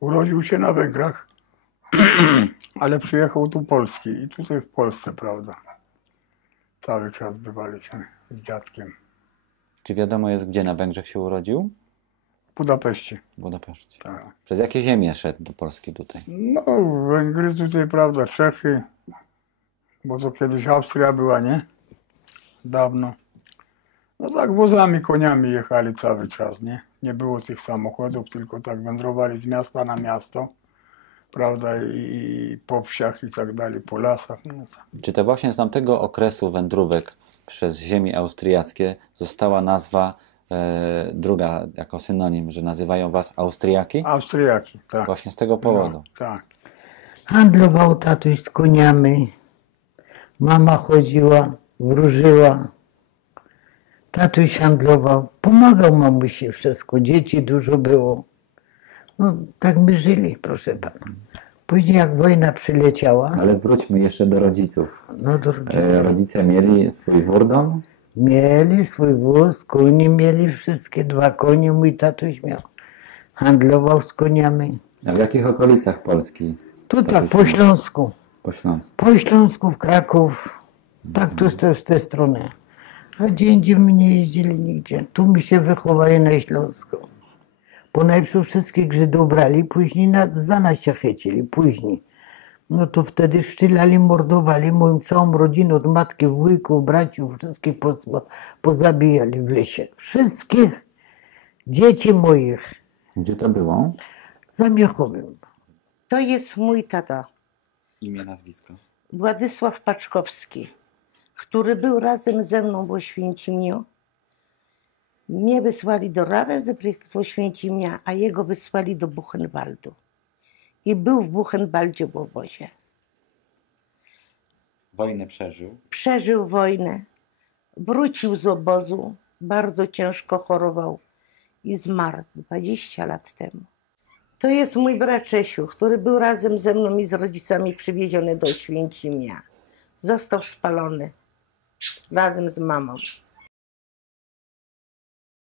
urodził się na Węgrach, ale przyjechał tu Polski i tutaj w Polsce, prawda? Cały czas bywaliśmy z dziadkiem. Czy wiadomo jest, gdzie na Węgrzech się urodził? W Budapeszcie. W Budapeszcie. Przez jakie ziemie szedł do Polski tutaj? No, Węgry tutaj, prawda, Czechy, bo to kiedyś Austria była, nie? Dawno. No tak, wozami, koniami jechali cały czas, nie? Nie było tych samochodów, tylko tak wędrowali z miasta na miasto, prawda, i, i po wsiach i tak dalej, po lasach. No. Tak. Czy to właśnie z tamtego okresu wędrówek przez ziemi austriackie została nazwa e, druga, jako synonim, że nazywają was Austriaki? Austriaki, tak. Właśnie z tego powodu. No, tak. Handlował tatuś z koniami. Mama chodziła, wróżyła tatuś handlował, pomagał mamusi wszystko, dzieci dużo było. No tak my żyli, proszę pana. Później jak wojna przyleciała. Ale wróćmy jeszcze do rodziców. No do rodziców. Rodzice rodziców. Mieli, swój mieli swój wóz. Mieli swój wóz, konie mieli wszystkie dwa konie, mój tatuś miał. Handlował z koniami. A w jakich okolicach Polski? Tu tak, po, po, po Śląsku. Po Śląsku. w Kraków. Tak, tu z, te, z tej strony. A dzięki my nie jeździli nigdzie. Tu mi się wychowali na Śląsku. Bo najpierw wszystkich Żydów dobrali, później na, za nas później. No to wtedy szczylali, mordowali moją całą rodzinę, od matki, wujków, braciu wszystkich pozabijali w lesie. Wszystkich dzieci moich. Gdzie to było? Za Miechowym. To jest mój tata. Imię, nazwisko? Władysław Paczkowski który był razem ze mną w Oświęcimiu, mnie wysłali do Ravensbrück z Oświęcimia, a jego wysłali do Buchenwaldu. I był w Buchenwaldzie w obozie. Wojnę przeżył? Przeżył wojnę. Wrócił z obozu, bardzo ciężko chorował i zmarł 20 lat temu. To jest mój brat Czesiu, który był razem ze mną i z rodzicami przywieziony do Oświęcimia. Został spalony. vaso nos mamamos.